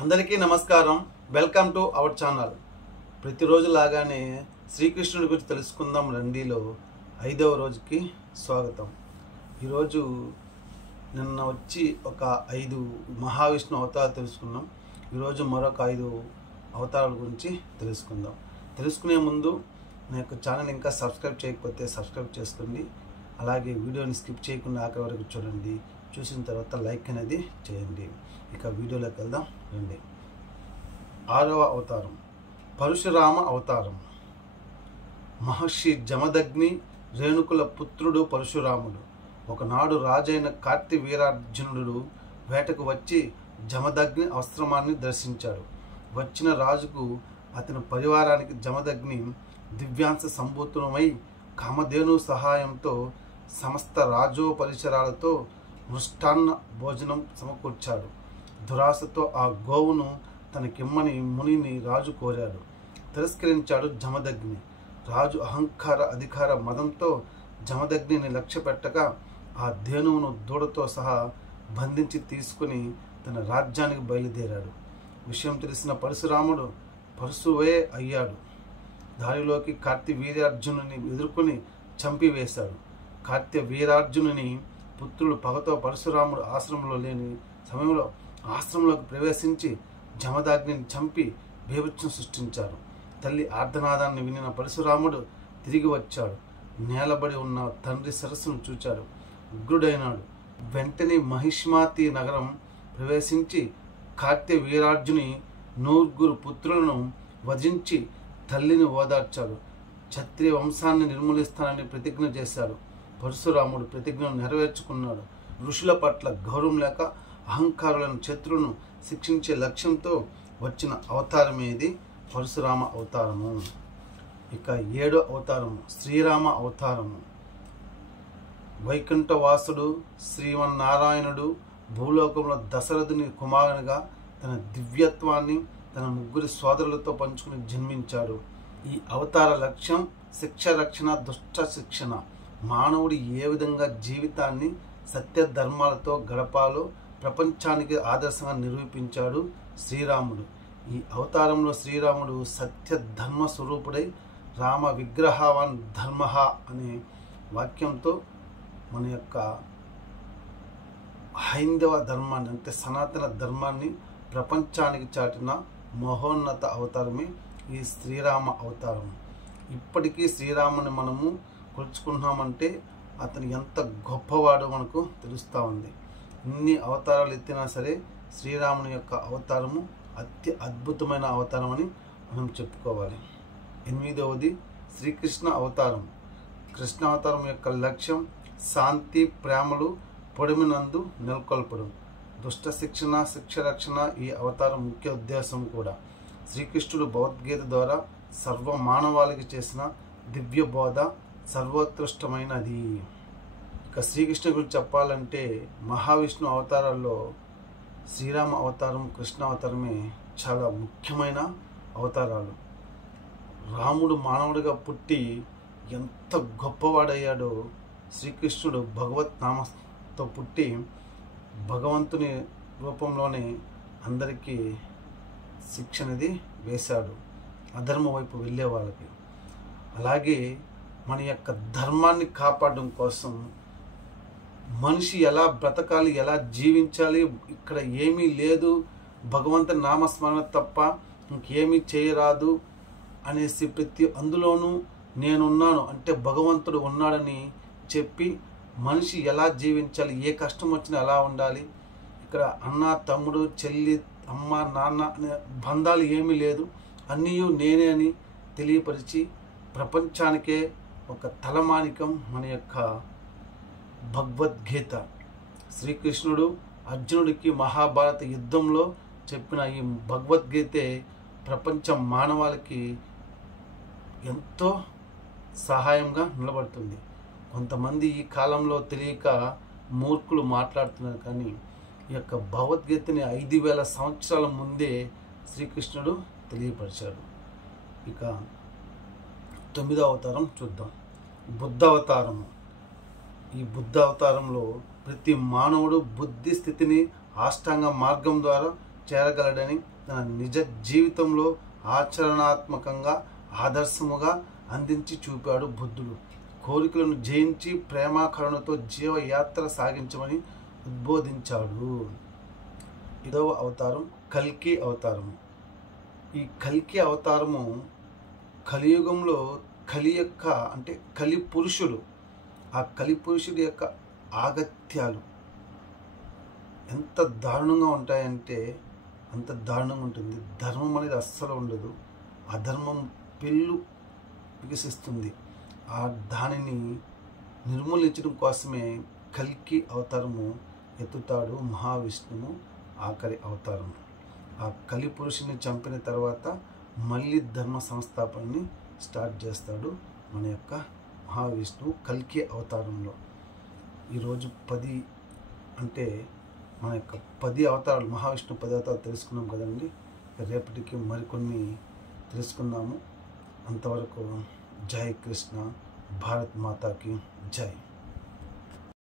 అందరికీ నమస్కారం. Welcome to our channel. ప్రతిరోజు లాగానే శ్రీకృష్ణుడి గురించి తెలుసుకుందాం రండిలో 5వ రోజుకి స్వాగతం. ఈరోజు నిన్న వచ్చి ఒక 5 మహావిష్ణు అవతారాలు తెలుసుకున్నాం. ఈరోజు మరొక 5 అవతారాల గురించి తెలుసుకుందాం. తెలుసుకునే ముందు నా యొక్క ఛానల్ ఇంకా సబ్స్క్రైబ్ చేయకపోతే సబ్స్క్రైబ్ చేసుకోండి. అలాగే వీడియోని స్కిప్ చేయకుండా ఆఖరి వరకు చూడండి. చూసిన తర్వాత లైక్ అనేది చేయండి. ఇక వీడియోలోకి వెళ్దాం రండి. 6వ అవతారం పరశురామ అవతారం. మహర్షి జమదగ్ని రేణుకుల పుత్రుడు పరశురాముడు. ఒకనాడు రాజైన కార్తివీర్యార్జునుడు వేటకు వచ్చి జమదగ్ని ఆశ్రమాన్ని దర్శించాడు. వచ్చిన రాజుకు అతని పరివారానికి జమదగ్ని దివ్యాంశ సంభూతునమై కామధేను సహాయంతో సమస్త రాజోపరిసరాలతో మృష్టాన్న భోజనం సమకూర్చాడు. దురాశతో ఆ గోవును తనకిమ్మని మునిని రాజు కోరాడు. తిరస్కరించాడు జమదగ్ని. రాజు అధికార మదంతో జమదగ్నిని లక్ష్య పెట్టగా ఆ ధేనువును దూడతో సహా బంధించి తీసుకుని తన రాజ్యానికి బయలుదేరాడు. విషయం తెలిసిన పరశురాముడు పరశువే అయ్యాడు. దారిలోకి కార్తివీర్యార్జునుని ఎదుర్కొని చంపివేశాడు. కార్తివీర్యార్జునుని పుత్రుడు పగతో పరశురాముడు ఆశ్రమంలో లేని సమయంలో ఆశ్రమంలోకి ప్రవేశించి జమదగ్నిని చంపి బీభత్సం సృష్టించారు. తల్లి ఆర్ధనాదాన్ని వినిన పరశురాముడు తిరిగి వచ్చాడు. నేలబడి ఉన్న తండ్రి సరస్సును చూచాడు. ఉగ్రుడైనాడు. వెంటనే మహిష్మాతి నగరం ప్రవేశించి కార్తివీర్యార్జుని 9 పుత్రులను వధించి తల్లిని ఓదార్చాడు. క్షత్రియ వంశాన్ని నిర్మూలిస్తానని ప్రతిజ్ఞ చేశాడు. పరశురాముడు ప్రతిజ్ఞను నెరవేర్చుకున్నాడు. ఋషుల పట్ల గౌరవం లేక అహంకారులైన శత్రువులను శిక్షించే లక్ష్యంతో వచ్చిన అవతారమే ఇది పరశురామ అవతారము. ఇక 7వ అవతారము శ్రీరామ అవతారము. వైకుంఠవాసుడు శ్రీమన్నారాయణుడు భూలోకంలో దశరథుని కుమారునిగా తన దివ్యత్వాన్ని తన 3 సోదరులతో పంచుకుని జన్మించాడు. ఈ అవతార లక్ష్యం శిక్ష రక్షణ, దుష్ట శిక్షణ. మానవుడు ఏ విధంగా జీవితాన్ని సత్య ధర్మాలతో గడపాలో ప్రపంచానికి ఆదర్శంగా నిరూపించాడు శ్రీరాముడు. ఈ అవతారంలో శ్రీరాముడు సత్య ధర్మ స్వరూపుడై రామ విగ్రహవాన్ ధర్మ అనే వాక్యంతో మన యొక్క హైందవ ధర్మాన్ని అంటే సనాతన ధర్మాన్ని ప్రపంచానికి చాటిన మహోన్నత అవతారమే ఈ శ్రీరామ అవతారం. ఇప్పటికీ శ్రీరాముని మనము కొలుచుకున్నామంటే అతను ఎంత గొప్పవాడో మనకు తెలుస్తూ ఉంది. ఇన్ని అవతారాలు ఎత్తినా సరే శ్రీరాముని యొక్క అవతారము అద్భుతమైన అవతారం అని మనం చెప్పుకోవాలి. 8వది శ్రీకృష్ణ అవతారం. కృష్ణ అవతారం యొక్క లక్ష్యం శాంతి, ప్రేమలు పొడిమినందు నెలకొల్పడం. దుష్ట శిక్షణ, శిక్ష రక్షణ ఈ అవతారం ముఖ్య ఉద్దేశం కూడా. శ్రీకృష్ణుడు భగవద్గీత ద్వారా సర్వ మానవాళికి చేసిన దివ్య బోధ సర్వోత్కృష్టమైనది. ఇక శ్రీకృష్ణుడి గురించి చెప్పాలంటే మహావిష్ణు అవతారాల్లో శ్రీరామ అవతారం, కృష్ణ అవతారమే చాలా ముఖ్యమైన అవతారాలు. రాముడు మానవుడిగా పుట్టి ఎంత గొప్పవాడయ్యాడో శ్రీకృష్ణుడు భగవత్ నామంతో పుట్టి భగవంతుని రూపంలోనే అందరికీ శిక్ష అనేది వేశాడు అధర్మ వైపు వెళ్ళే వాళ్ళకి. అలాగే మన యొక్క ధర్మాన్ని కాపాడడం కోసం మనిషి ఎలా బ్రతకాలి, ఎలా జీవించాలి, ఇక్కడ ఏమీ లేదు, భగవంతుని నామస్మరణ తప్ప ఇంకేమీ చేయరాదు అనేసి ప్రతి అందులోనూ నేనున్నాను అంటే భగవంతుడు ఉన్నాడని చెప్పి మనిషి ఎలా జీవించాలి, ఏ కష్టం వచ్చినా ఎలా ఉండాలి, ఇక్కడ అన్న, తమ్ముడు, చెల్లి, అమ్మ, నాన్న అనే బంధాలు ఏమీ లేదు, అన్నీ నేనే అని తెలియపరిచి ప్రపంచానికే ఒక తలమానికం మన యొక్క భగవద్గీత. శ్రీకృష్ణుడు అర్జునుడికి మహాభారత యుద్ధంలో చెప్పిన ఈ భగవద్గీతే ప్రపంచ మానవాళికి ఎంతో సహాయంగా నిలబడుతుంది. కొంతమంది ఈ కాలంలో తెలియక మూర్ఖులు మాట్లాడుతున్నారు, కానీ ఈ యొక్క భగవద్గీతని 5000 సంవత్సరాల ముందే శ్రీకృష్ణుడు తెలియపరిచాడు. ఇక 9వ అవతారం చూద్దాం, బుద్ధ అవతారము. ఈ బుద్ధ అవతారంలో ప్రతి మానవుడు బుద్ధి స్థితిని అష్టాంగ మార్గం ద్వారా చేరగలడని తన నిజ జీవితంలో ఆచరణాత్మకంగా ఆదర్శముగా అందించి చూపాడు బుద్ధుడు. కోరికలను జయించి ప్రేమ కరుణతో జీవయాత్ర సాగించమని ఉద్బోధించాడు. 5వ అవతారం కల్కి అవతారము. ఈ కల్కి అవతారము కలియుగంలో కలి పురుషుడు, ఆ కలి పురుషుడి యొక్క ఆగత్యాలు ఎంత దారుణంగా ఉంటాయంటే అంత దారుణంగా ఉంటుంది. ధర్మం అనేది అస్సలు ఉండదు. అధర్మం పెళ్ళు వికసిస్తుంది. దానిని నిర్మూలించడం కోసమే కల్కి అవతారము ఎత్తుతాడు మహావిష్ణువు. ఆఖరి అవతారం ఆ కలి పురుషుని చంపిన తర్వాత మళ్ళీ ధర్మ సంస్థాపనని స్టార్ట్ చేస్తాడు మన యొక్క మహావిష్ణువు కల్కి అవతారంలో. ఈరోజు 10 అంటే మన యొక్క 10 అవతారాలు, మహావిష్ణువు 10 అవతారాలు తెలుసుకున్నాం కదండి. రేపటికి మరికొన్ని తెలుసుకుందాము. అంతవరకు జై కృష్ణ, భారత్ మాతాకి జై.